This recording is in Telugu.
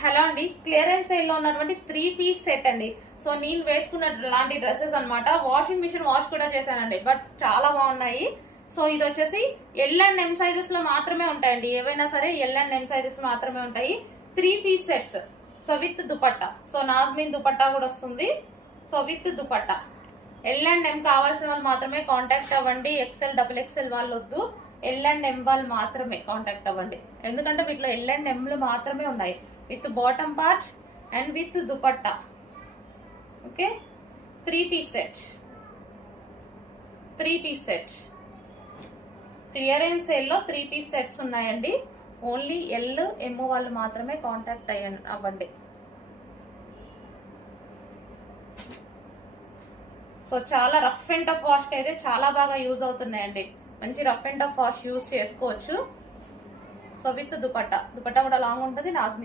హలో అండి, క్లియరెన్స్ సేల్ లో ఉన్నటువంటి 3 పీస్ సెట్ అండి. సో నేను వేసుకున్న లాంటి డ్రెస్సెస్ అన్నమాట. వాషింగ్ మిషన్ వాష్ కూడా చేశానండి, బట్ చాలా బాగున్నాయి. సో ఇది వచ్చేసి ఎల్ అండ్ ఎం సైజెస్ లో మాత్రమే ఉంటాయండి. ఏవైనా సరే ఎల్ అండ్ ఎం సైజెస్ మాత్రమే ఉంటాయి. 3 piece sets. So with dupatta. So Nazmin dupatta కూడా వస్తుంది. So with dupatta. L and M కావాల్సిన వాళ్ళు మాత్రమే కాంటాక్ట్ అవ్వండి. ఎక్సెల్ డబుల్ ఎక్సెల్ వాళ్ళు వద్దు. ఎల్ అండ్ ఎం వాళ్ళు మాత్రమే కాంటాక్ట్ అవ్వండి. ఎందుకంటే వీటిలో ఎల్ అండ్ ఎంలు మాత్రమే ఉన్నాయి, with bottom part and with dupatta. Okay, 3 piece set. 3 piece set clearance sale లో 3 పీస్ సెట్స్ ఉన్నాయండి. ఓన్లీ ఎల్ ఎమ్ వాళ్ళు మాత్రమే కాంటాక్ట్ అవ్వండి. సో చాలా రఫ్ అండ్ టఫ్ వాష్ అయితే చాలా బాగా యూజ్ అవుతున్నాయండి. మంచి rough and tough wash use చేసుకోవచ్చు. So with dupatta. దుపట్టా కూడా లాంగ్ ఉంటుంది. నాజ్మిన్